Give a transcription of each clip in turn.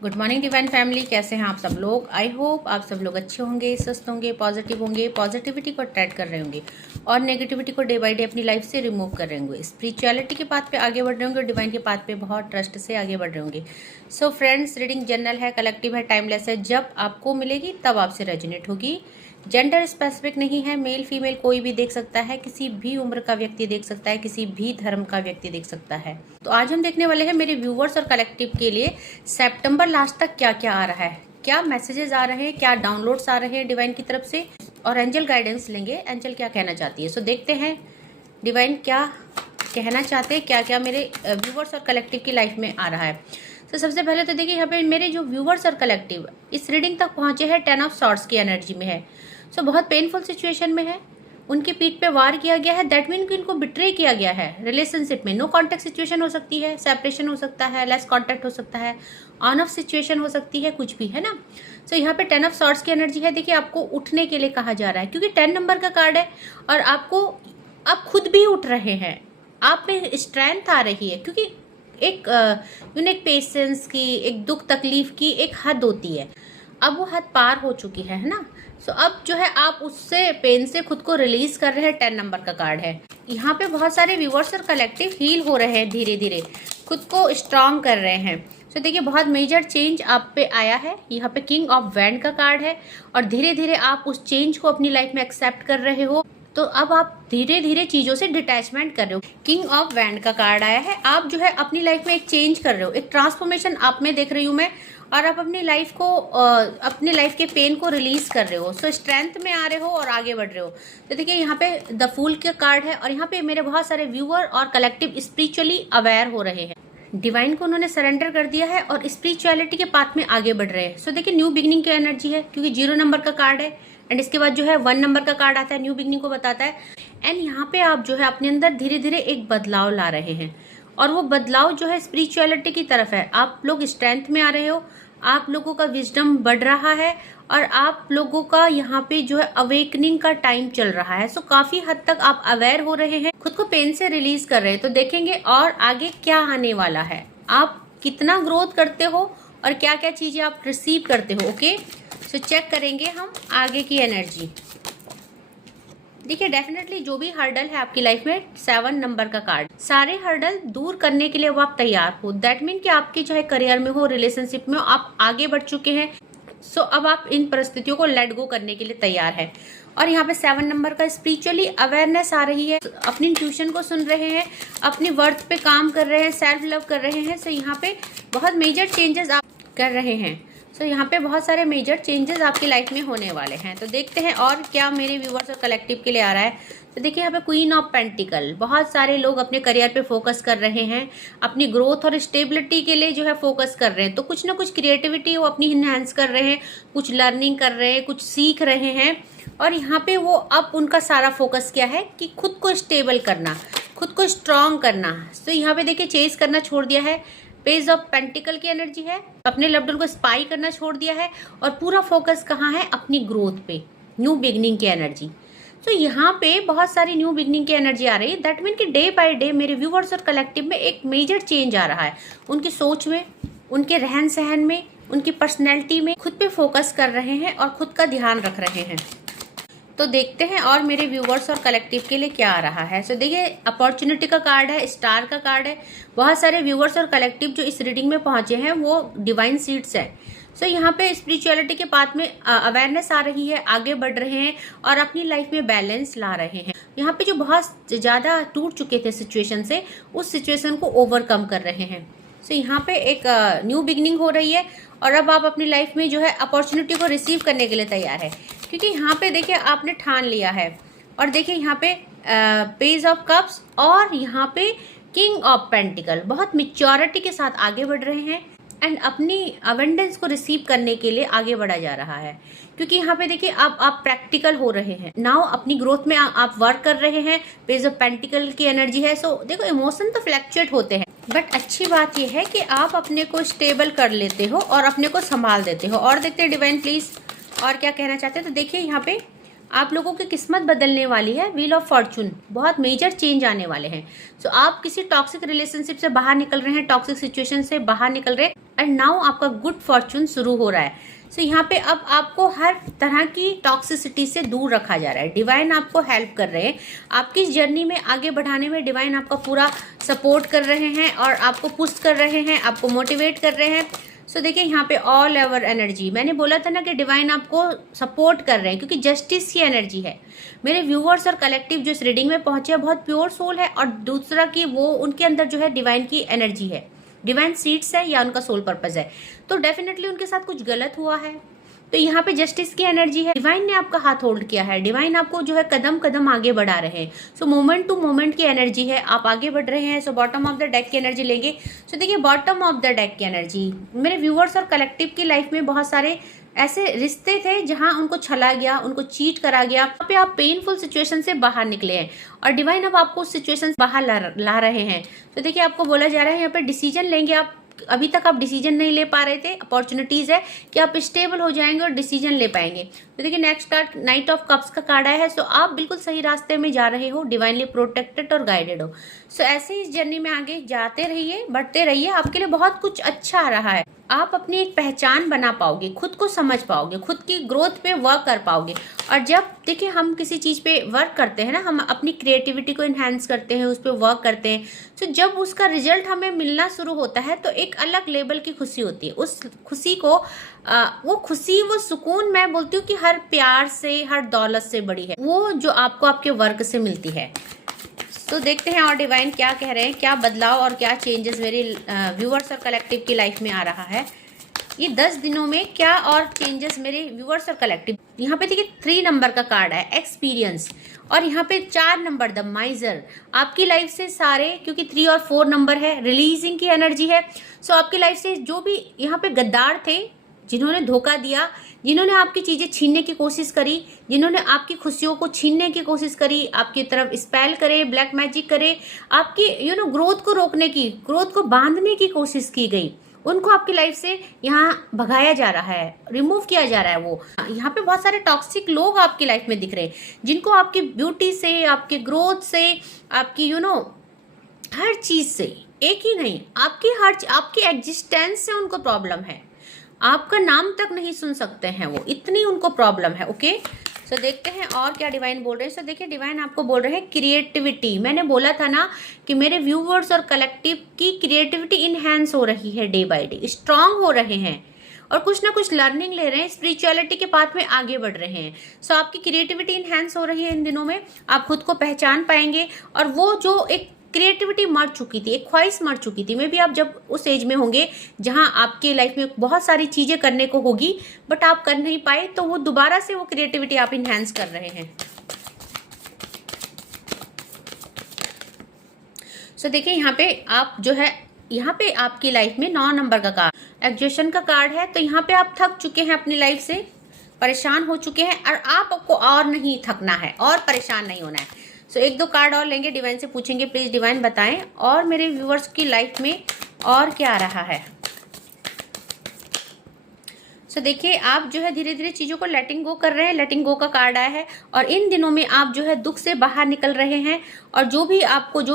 Good morning divine family, कैसे हैं आप सब लोग। आई होप आप सब लोग अच्छे होंगे, स्वस्थ होंगे, पॉजिटिविटी को अट्रैक्ट कर रहे होंगे और नेगेटिविटी को डे बाय डे अपनी लाइफ से रिमूव कर रहे होंगे। स्पिरिचुअलिटी के पाथ पे आगे बढ़ रहे होंगे और डिवाइन के पाथ पे बहुत ट्रस्ट से आगे बढ़ रहे होंगे। सो फ्रेंड्स, रीडिंग जनरल है, कलेक्टिव है, टाइमलेस है। जब आपको मिलेगी तब आपसे रेजोनेट होगी। जेंडर स्पेसिफिक नहीं है, मेल फीमेल कोई भी देख सकता है, किसी भी उम्र का व्यक्ति देख सकता है, किसी भी धर्म का व्यक्ति देख सकता है। तो आज हम देखने वाले हैं मेरे व्यूवर्स और कलेक्टिव के लिए सितंबर लास्ट तक क्या क्या आ रहा है, क्या मैसेजेस आ रहे हैं, क्या डाउनलोड्स आ रहे हैं डिवाइन की तरफ से, और एंजल गाइडेंस लेंगे, एंजल क्या कहना चाहती है। सो देखते हैं डिवाइन क्या कहना चाहते हैं, क्या क्या मेरे व्यूवर्स और कलेक्टिव की लाइफ में आ रहा है। तो सबसे पहले तो देखिए यहाँ पे मेरे जो व्यूवर्स और कलेक्टिव इस रीडिंग तक पहुंचे हैं 10 ऑफ सॉर्ड्स की एनर्जी में है। सो बहुत पेनफुल सिचुएशन में है, उनकी पीठ पे वार किया गया है। दैट मीन कि उनको बिट्रे किया गया है रिलेशनशिप में। नो कॉन्टेक्ट सिचुएशन हो सकती है, सेपरेशन हो सकता है, लेस कॉन्टेक्ट हो सकता है, ऑन ऑफ सिचुएशन हो सकती है, कुछ भी है ना। सो यहाँ पे 10 ऑफ सॉर्ड्स की एनर्जी है। देखिए आपको उठने के लिए कहा जा रहा है क्योंकि 10 नंबर का कार्ड है और आपको आप खुद भी उठ रहे हैं, आप में स्ट्रेंथ आ रही है क्योंकि एक यूनिक पेशेंस की, एक दुख तकलीफ की एक हद होती है। अब वो हद पार हो चुकी है ना। सो अब जो है आप उससे पेन से खुद को रिलीज कर रहे हैं। 10 नंबर का कार्ड है। यहाँ पे बहुत सारे व्यूवर्स और कलेक्टिव हील हो रहे हैं, धीरे धीरे खुद को स्ट्रांग कर रहे हैं। सो देखिए बहुत मेजर चेंज आप पे आया है। यहाँ पे किंग ऑफ वैंड का कार्ड है और धीरे धीरे आप उस चेंज को अपनी लाइफ में एक्सेप्ट कर रहे हो। तो अब आप धीरे धीरे चीजों से डिटैचमेंट कर रहे हो। किंग ऑफ वैंड का कार्ड आया है। आप जो है अपनी लाइफ में एक चेंज कर रहे हो, एक ट्रांसफॉर्मेशन आप में देख रही हूँ मैं, और आप अपनी लाइफ को अपनी लाइफ के पेन को रिलीज कर रहे हो। सो स्ट्रेंथ में आ रहे हो और आगे बढ़ रहे हो। तो देखिए यहाँ पे द फूल का कार्ड है और यहाँ पे मेरे बहुत सारे व्यूअर और कलेक्टिव स्पिरिचुअली अवेयर हो रहे हैं। डिवाइन को उन्होंने सरेंडर कर दिया है और स्पिरिचुअलिटी के पाथ में आगे बढ़ रहे हैं। सो देखिए न्यू बिगनिंग की एनर्जी है क्योंकि 0 नंबर का कार्ड है एंड इसके बाद जो है 1 नंबर का कार्ड आता है, न्यू बिगनिंग को बताता है। एंड यहाँ पे आप जो है अपने अंदर धीरे धीरे एक बदलाव ला रहे हैं और वो बदलाव जो है स्पिरिचुअलिटी की तरफ है। आप लोग स्ट्रेंथ में आ रहे हो, आप लोगों का विजडम बढ़ रहा है और आप लोगों का यहाँ पे जो है अवेकनिंग का टाइम चल रहा है। सो काफी हद तक आप अवेयर हो रहे हैं, खुद को पेन से रिलीज कर रहे हैं। तो देखेंगे और आगे क्या आने वाला है, आप कितना ग्रोथ करते हो और क्या क्या चीजें आप रिसीव करते हो। ओके, सो चेक करेंगे हम आगे की एनर्जी। देखिए डेफिनेटली जो भी हर्डल है आपकी लाइफ में, 7 नंबर का कार्ड, सारे हर्डल दूर करने के लिए वो आप तैयार हो। दैट मीन कि आपके चाहे करियर में हो, रिलेशनशिप में हो, आप आगे बढ़ चुके हैं। सो अब आप इन परिस्थितियों को लेट गो करने के लिए तैयार है। और यहाँ पे 7 नंबर का स्पिरिचुअली अवेयरनेस आ रही है, अपनी इंट्यूशन को सुन रहे हैं, अपनी वर्थ पे काम कर रहे हैं, सेल्फ लव कर रहे हैं। सो यहाँ पे बहुत मेजर चेंजेस आप कर रहे हैं। तो यहाँ पे बहुत सारे मेजर चेंजेस आपकी लाइफ में होने वाले हैं। तो देखते हैं और क्या मेरे व्यूवर्स और कलेक्टिव के लिए आ रहा है। तो देखिए यहाँ पे क्वीन ऑफ पेंटिकल, बहुत सारे लोग अपने करियर पे फोकस कर रहे हैं, अपनी ग्रोथ और स्टेबिलिटी के लिए जो है फोकस कर रहे हैं। तो कुछ ना कुछ क्रिएटिविटी वो अपनी इनहेंस कर रहे हैं, कुछ लर्निंग कर रहे हैं, कुछ सीख रहे हैं। और यहाँ पे वो अब उनका सारा फोकस क्या है कि खुद को स्टेबल करना, खुद को स्ट्रांग करना। तो यहाँ पे देखिए चेस करना छोड़ दिया है, पेज ऑफ पेंटिकल की एनर्जी है, अपने लव्ड वन को स्पाई करना छोड़ दिया है और पूरा फोकस कहाँ है, अपनी ग्रोथ पे, न्यू बिगनिंग की एनर्जी। तो यहाँ पे बहुत सारी न्यू बिगनिंग की एनर्जी आ रही है। दैट मीन कि डे बाय डे मेरे व्यूवर्स और कलेक्टिव में एक मेजर चेंज आ रहा है, उनकी सोच में, उनके रहन सहन में, उनकी पर्सनैलिटी में, खुद पे फोकस कर रहे हैं और खुद का ध्यान रख रहे हैं। तो देखते हैं और मेरे व्यूवर्स और कलेक्टिव के लिए क्या आ रहा है। सो देखिए अपॉर्चुनिटी का कार्ड है, स्टार का कार्ड है। बहुत सारे व्यूवर्स और कलेक्टिव जो इस रीडिंग में पहुंचे हैं वो डिवाइन सीड्स है। सो यहाँ पे स्पिरिचुअलिटी के पाथ में अवेयरनेस आ रही है, आगे बढ़ रहे हैं और अपनी लाइफ में बैलेंस ला रहे हैं। यहाँ पे जो बहुत ज्यादा टूट चुके थे सिचुएशन से, उस सिचुएशन को ओवरकम कर रहे हैं। सो यहाँ पे एक न्यू बिगनिंग हो रही है और अब आप अपनी लाइफ में जो है अपॉर्चुनिटी को रिसीव करने के लिए तैयार है क्योंकि यहाँ पे देखिए आपने ठान लिया है। और देखिए यहाँ पे पेज ऑफ कप्स और यहाँ पे किंग ऑफ पेंटिकल, बहुत मिच्योरिटी के साथ आगे बढ़ रहे हैं एंड अपनी अवेंडेंस को रिसीव करने के लिए आगे बढ़ा जा रहा है क्योंकि यहाँ पे देखिए आप प्रैक्टिकल हो रहे हैं नाउ, अपनी ग्रोथ में आप वर्क कर रहे हैं। पेज ऑफ पेंटिकल की एनर्जी है। सो देखो इमोशन तो फ्लक्चुएट होते हैं बट अच्छी बात यह है कि आप अपने को स्टेबल कर लेते हो और अपने को संभाल देते हो। और देखते हैं डिवाइन प्लीज और क्या कहना चाहते हैं। तो देखिए यहाँ पे आप लोगों की किस्मत बदलने वाली है, व्हील ऑफ फॉर्चून, बहुत मेजर चेंज आने वाले हैं। सो आप किसी टॉक्सिक रिलेशनशिप से बाहर निकल रहे हैं, टॉक्सिक सिचुएशन से बाहर निकल रहे हैं एंड नाउ आपका गुड फॉर्चून शुरू हो रहा है। सो यहाँ पे अब आपको हर तरह की टॉक्सिसिटी से दूर रखा जा रहा है। डिवाइन आपको हेल्प कर रहे हैं, आपकी इस जर्नी में आगे बढ़ाने में डिवाइन आपका पूरा सपोर्ट कर रहे हैं और आपको पुश कर रहे हैं, आपको मोटिवेट कर रहे हैं। सो देखिए यहाँ पे ऑल एवर एनर्जी, मैंने बोला था ना कि डिवाइन आपको सपोर्ट कर रहे हैं क्योंकि जस्टिस की एनर्जी है। मेरे व्यूअर्स और कलेक्टिव जो इस रीडिंग में पहुंचे हैं बहुत प्योर सोल है, और दूसरा कि वो उनके अंदर जो है डिवाइन की एनर्जी है, डिवाइन सीड्स है या उनका सोल पर्पस है। तो डेफिनेटली उनके साथ कुछ गलत हुआ है, तो यहाँ पे जस्टिस की एनर्जी है। डिवाइन ने आपका हाथ होल्ड किया है, डिवाइन आपको जो है कदम कदम आगे बढ़ा रहे हैं। सो मोमेंट टू मोमेंट की एनर्जी है, आप आगे बढ़ रहे हैं। So bottom of the deck की एनर्जी लेंगे। सो देखिए बॉटम ऑफ द डेक की एनर्जी, मेरे व्यूअर्स और कलेक्टिव की लाइफ में बहुत सारे ऐसे रिश्ते थे जहां उनको छला गया, उनको चीट करा गया। यहाँ पे आप पेनफुल सिचुएशन से बाहर निकले हैं और डिवाइन अब आपको उस सिचुएशन से बाहर ला रहे हैं। तो देखिए आपको बोला जा रहा है यहाँ पे डिसीजन लेंगे आप। अभी तक आप डिसीजन नहीं ले पा रहे थे, अपॉर्चुनिटीज है कि आप स्टेबल हो जाएंगे और डिसीजन ले पाएंगे। तो देखिए next card night of cups का कार्ड है। सो आप बिल्कुल सही रास्ते में जा रहे हो, डिवाइनली प्रोटेक्टेड और गाइडेड हो। सो ऐसे ही इस जर्नी में आगे जाते रहिए, बढ़ते रहिए, आपके लिए बहुत कुछ अच्छा आ रहा है। आप अपनी एक पहचान बना पाओगे, खुद को समझ पाओगे, खुद की ग्रोथ पे वर्क कर पाओगे। और जब देखिए हम किसी चीज़ पे वर्क करते हैं ना, हम अपनी क्रिएटिविटी को इन्हांस करते हैं, उस पर वर्क करते हैं, तो जब उसका रिजल्ट हमें मिलना शुरू होता है तो एक अलग लेवल की खुशी होती है। उस खुशी को वो खुशी, वो सुकून, मैं बोलती हूँ कि हर प्यार से, हर दौलत से बड़ी है, वो जो आपको आपके वर्क से मिलती है। तो देखते हैं और डिवाइन क्या कह रहे हैं, क्या बदलाव और क्या चेंजेस मेरे व्यूअर्स और कलेक्टिव की लाइफ में आ रहा है। ये 10 दिनों में क्या और चेंजेस मेरे व्यूअर्स और कलेक्टिव। यहाँ पे देखिए 3 नंबर का कार्ड है, एक्सपीरियंस, और यहाँ पे 4 नंबर द माइजर। आपकी लाइफ से सारे, क्योंकि 3 और 4 नंबर है, रिलीजिंग की एनर्जी है। सो आपकी लाइफ से जो भी यहाँ पे गद्दार थे, जिन्होंने धोखा दिया, जिन्होंने आपकी चीज़ें छीनने की कोशिश करी, जिन्होंने आपकी खुशियों को छीनने की कोशिश करी, आपकी तरफ स्पेल करे, ब्लैक मैजिक करे, आपकी ग्रोथ को रोकने की, ग्रोथ को बांधने की कोशिश की गई, उनको आपकी लाइफ से यहाँ भगाया जा रहा है, रिमूव किया जा रहा है। वो यहाँ पे बहुत सारे टॉक्सिक लोग आपकी लाइफ में दिख रहे हैं, जिनको आपकी ब्यूटी से, आपके ग्रोथ से, आपकी हर चीज़ से, एक ही नहीं, आपकी एग्जिस्टेंस से उनको प्रॉब्लम है। आपका नाम तक नहीं सुन सकते हैं वो, इतनी उनको प्रॉब्लम है। ओके, सो देखते हैं और क्या डिवाइन बोल रहे हैं। सो देखिए डिवाइन आपको बोल रहे हैं क्रिएटिविटी। मैंने बोला था ना कि मेरे व्यूअर्स और कलेक्टिव की क्रिएटिविटी इनहैंस हो रही है, डे बाय डे स्ट्रांग हो रहे हैं और कुछ ना कुछ लर्निंग ले रहे हैं, स्पिरिचुअलिटी के पाथ में आगे बढ़ रहे हैं। सो आपकी क्रिएटिविटी इनहैंस हो रही है इन दिनों में, आप खुद को पहचान पाएंगे। और वो जो एक क्रिएटिविटी मर चुकी थी, एक ख्वाहिश मर चुकी थी, मे बी आप जब उस एज में होंगे जहां आपके लाइफ में बहुत सारी चीजें करने को होगी बट आप कर नहीं पाए, तो वो दोबारा से वो क्रिएटिविटी आप इनहैंस कर रहे हैं। सो देखिए यहाँ पे आप जो है, यहाँ पे आपकी लाइफ में 9 नंबर का कार्ड एग्जेशन का कार्ड है। तो यहाँ पे आप थक चुके हैं अपनी लाइफ से, परेशान हो चुके हैं, और आपको और नहीं थकना है और परेशान नहीं होना है। सो 1-2 कार्ड और लेंगे, डिवाइन से पूछेंगे प्लीज डिवाइन बताएं और मेरे व्यूअर्स की लाइफ में और क्या आ रहा है। सो देखिए आप जो है धीरे धीरे चीज़ों को लेटिंग गो कर रहे हैं, लेटिंग गो का कार्ड आया है। और इन दिनों में आप जो है दुख से बाहर निकल रहे हैं, और जो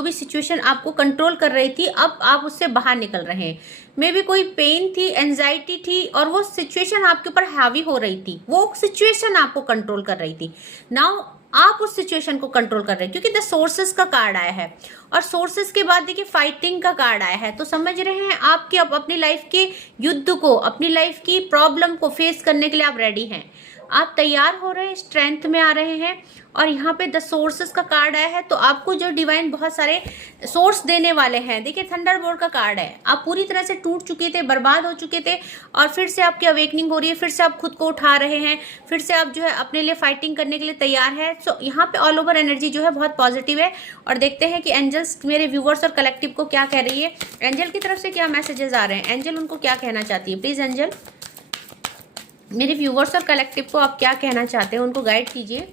भी सिचुएशन आपको कंट्रोल कर रही थी, अब आप उससे बाहर निकल रहे हैं। मे बी कोई पेन थी, एंजाइटी थी, और वो सिचुएशन आपके ऊपर हावी हो रही थी, वो सिचुएशन आपको कंट्रोल कर रही थी। नाउ आप उस सिचुएशन को कंट्रोल कर रहे हैं, क्योंकि द सोर्सेस का कार्ड आया है, और सोर्सेस के बाद देखिए फाइटिंग का कार्ड आया है। तो समझ रहे हैं आपकी अपनी लाइफ के युद्ध को, अपनी लाइफ की प्रॉब्लम को फेस करने के लिए आप रेडी हैं, आप तैयार हो रहे हैं, स्ट्रेंथ में आ रहे हैं। और यहाँ पे द सोर्सेस का कार्ड आया है, तो आपको जो डिवाइन बहुत सारे सोर्स देने वाले हैं। देखिए थंडरबोल्ट का कार्ड है, आप पूरी तरह से टूट चुके थे, बर्बाद हो चुके थे, और फिर से आपकी अवेकनिंग हो रही है, फिर से आप खुद को उठा रहे हैं, फिर से आप जो है अपने लिए फाइटिंग करने के लिए तैयार है। सो यहाँ पे ऑल ओवर एनर्जी जो है बहुत पॉजिटिव है। और देखते हैं कि एंजल्स मेरे व्यूवर्स और कलेक्टिव को क्या कह रही है, एंजल की तरफ से क्या मैसेजेस आ रहे हैं, एंजल उनको क्या कहना चाहती है। प्लीज एंजल मेरे व्यूवर्स और कलेक्टिव को आप क्या कहना चाहते हैं, उनको गाइड कीजिए।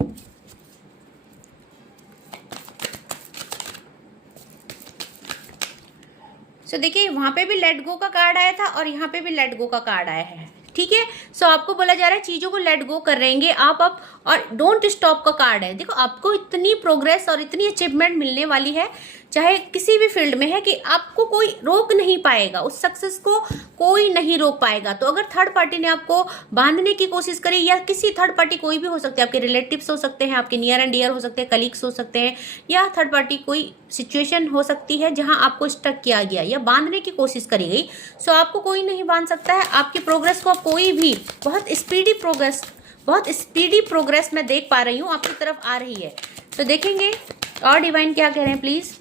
सो देखिए वहां पे भी लेट गो का कार्ड आया था और यहाँ पे भी लेट गो का कार्ड आया है, ठीक है। सो आपको बोला जा रहा है चीजों को लेट गो कर रहेंगे आप अब, और डोंट स्टॉप का कार्ड है। देखो आपको इतनी प्रोग्रेस और इतनी अचीवमेंट मिलने वाली है, चाहे किसी भी फील्ड में है, कि आपको कोई रोक नहीं पाएगा, उस सक्सेस को कोई नहीं रोक पाएगा। तो अगर थर्ड पार्टी ने आपको बांधने की कोशिश करी, या किसी थर्ड पार्टी, कोई भी हो सकते हैं, आपके रिलेटिव्स हो सकते हैं, आपके नियर एंड डियर हो सकते हैं, कलीग्स हो सकते हैं, या थर्ड पार्टी कोई सिचुएशन हो सकती है जहां आपको स्टक किया गया या बांधने की कोशिश करी गई, सो आपको कोई नहीं बांध सकता है। आपकी प्रोग्रेस को कोई भी, बहुत स्पीडी प्रोग्रेस मैं देख पा रही हूँ आपकी तरफ आ रही है। तो देखेंगे और डिवाइन क्या कह रहे हैं प्लीज।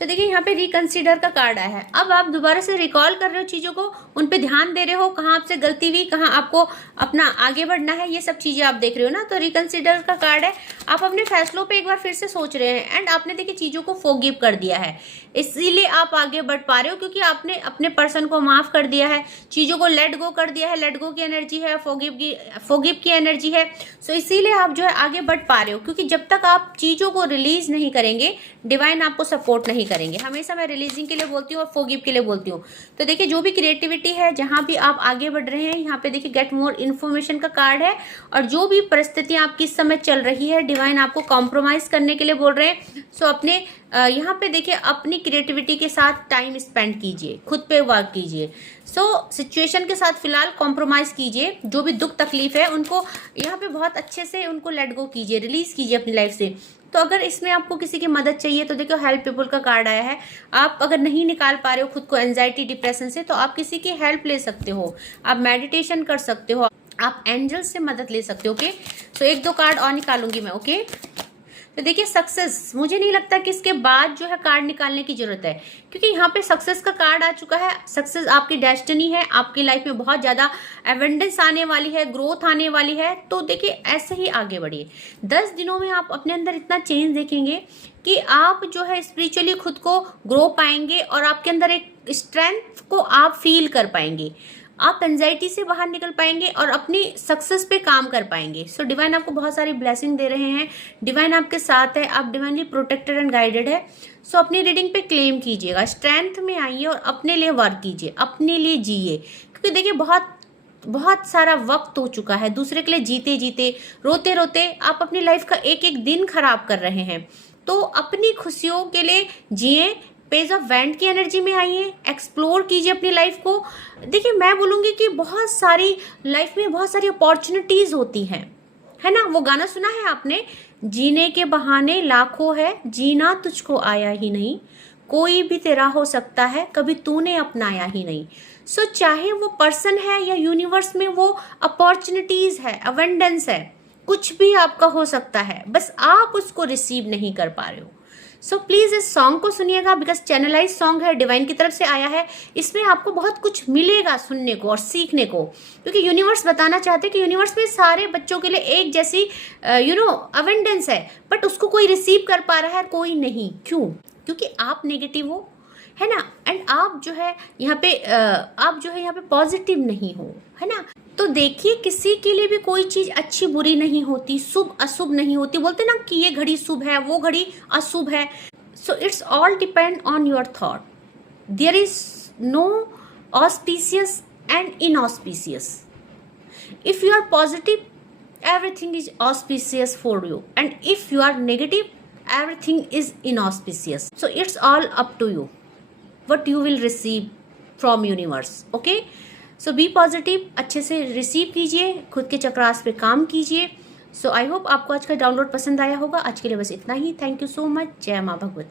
तो देखिए यहाँ पे रिकंसीडर का कार्ड आया है। अब आप दोबारा से रिकॉल कर रहे हो चीजों को, उन पे ध्यान दे रहे हो, कहाँ आपसे गलती हुई, कहाँ आपको अपना आगे बढ़ना है, ये सब चीजें आप देख रहे हो ना। तो रिकंसीडर का कार्ड है, आप अपने फैसलों पे एक बार फिर से सोच रहे हैं, एंड आपने देखिए चीजों को फॉरगिव कर दिया है, इसीलिए आप आगे बढ़ पा रहे हो, क्योंकि आपने अपने पर्सन को माफ कर दिया है, चीजों को लेट गो कर दिया है। लेट गो की एनर्जी है, फॉरगिव की एनर्जी है। सो इसीलिए आप जो है आगे बढ़ पा रहे हो, क्योंकि जब तक आप चीजों को रिलीज नहीं करेंगे, डिवाइन आपको सपोर्ट नहीं करेंगे। हमेशा मैं रिलीजिंग के लिए बोलती हूँ और फॉरगिव के लिए बोलती हूँ। तो देखिए जो भी क्रिएटिविटी है, जहां भी आप आगे बढ़ रहे हैं, यहाँ पे देखिए गेट मोर इन्फॉर्मेशन का कार्ड है, और जो भी परिस्थितियां आपकी इस समय चल रही है, डिवाइन आपको कॉम्प्रोमाइज करने के लिए बोल रहे हैं। सो अपने यहाँ पे देखिए अपनी क्रिएटिविटी के साथ टाइम स्पेंड कीजिए, खुद पे वर्क कीजिए। सो सिचुएशन के साथ फिलहाल कॉम्प्रोमाइज कीजिए, जो भी दुख तकलीफ है उनको यहाँ पे बहुत अच्छे से उनको लेट गो कीजिए, रिलीज कीजिए अपनी लाइफ से। तो अगर इसमें आपको किसी की मदद चाहिए तो देखो हेल्प पीपल का कार्ड आया है। आप अगर नहीं निकाल पा रहे हो खुद को एंजाइटी डिप्रेशन से, तो आप किसी की हेल्प ले सकते हो, आप मेडिटेशन कर सकते हो, आप एंजल से मदद ले सकते हो। ओके, सो एक दो कार्ड और निकालूंगी मैं। ओके, तो देखिए सक्सेस, मुझे नहीं लगता कि इसके बाद जो है कार्ड निकालने की जरूरत है, क्योंकि यहाँ पे सक्सेस का कार्ड आ चुका है। सक्सेस आपकी डेस्टिनी है, आपकी लाइफ में बहुत ज्यादा एवेंडेंस आने वाली है, ग्रोथ आने वाली है। तो देखिए ऐसे ही आगे बढ़िए। 10 दिनों में आप अपने अंदर इतना चेंज देखेंगे कि आप जो है स्पिरिचुअली खुद को ग्रो पाएंगे, और आपके अंदर एक स्ट्रेंथ को आप फील कर पाएंगे, आप एंजाइटी से बाहर निकल पाएंगे और अपनी सक्सेस पे काम कर पाएंगे। सो डिवाइन आपको बहुत सारी ब्लेसिंग दे रहे हैं, डिवाइन आपके साथ है, आप डिवाइनली प्रोटेक्टेड एंड गाइडेड है। सो अपनी रीडिंग पे क्लेम कीजिएगा, स्ट्रेंथ में आइए और अपने लिए वर्क कीजिए, अपने लिए जिए, क्योंकि देखिए बहुत सारा वक्त हो चुका है, दूसरे के लिए जीते जीते, रोते रोते आप अपनी लाइफ का एक एक दिन खराब कर रहे हैं। तो अपनी खुशियों के लिए जिए, पेज ऑफ वैंड की एनर्जी में आइए, एक्सप्लोर कीजिए अपनी लाइफ को। देखिए मैं बोलूंगी कि बहुत सारी लाइफ में बहुत सारी अपॉर्चुनिटीज होती हैं, है ना। वो गाना सुना है आपने, जीने के बहाने लाखों है, जीना तुझको आया ही नहीं, कोई भी तेरा हो सकता है, कभी तूने अपनाया ही नहीं। सो चाहे वो पर्सन है या यूनिवर्स में वो अपॉर्चुनिटीज है, अवेंडेंस है, कुछ भी आपका हो सकता है, बस आप उसको रिसीव नहीं कर पा रहे हो। सो प्लीज इस सॉन्ग को सुनिएगा, बिकॉज चैनलाइज सॉन्ग है, डिवाइन की तरफ से आया है। इसमें आपको बहुत कुछ मिलेगा सुनने को और सीखने को, क्योंकि यूनिवर्स बताना चाहते हैं कि यूनिवर्स में सारे बच्चों के लिए एक जैसी अवेंडेंस है, बट उसको कोई रिसीव कर पा रहा है, कोई नहीं। क्यों? क्योंकि आप नेगेटिव हो, है ना, एंड आप जो है यहाँ पे पॉजिटिव नहीं हो, है ना। तो देखिए किसी के लिए भी कोई चीज अच्छी बुरी नहीं होती, शुभ अशुभ नहीं होती। बोलते ना कि ये घड़ी शुभ है, वो घड़ी अशुभ है। So it's all depend on your thought. There is no auspicious and inauspicious. If you are positive, everything is auspicious for you, and if you are negative, everything is inauspicious. So it's all up to you what you will receive from universe. Okay, so be positive, अच्छे से receive कीजिए, खुद के चक्रास पे काम कीजिए। सो I hope आपको आज का डाउनलोड पसंद आया होगा। आज के लिए बस इतना ही। Thank you so much. जय माँ भगवती।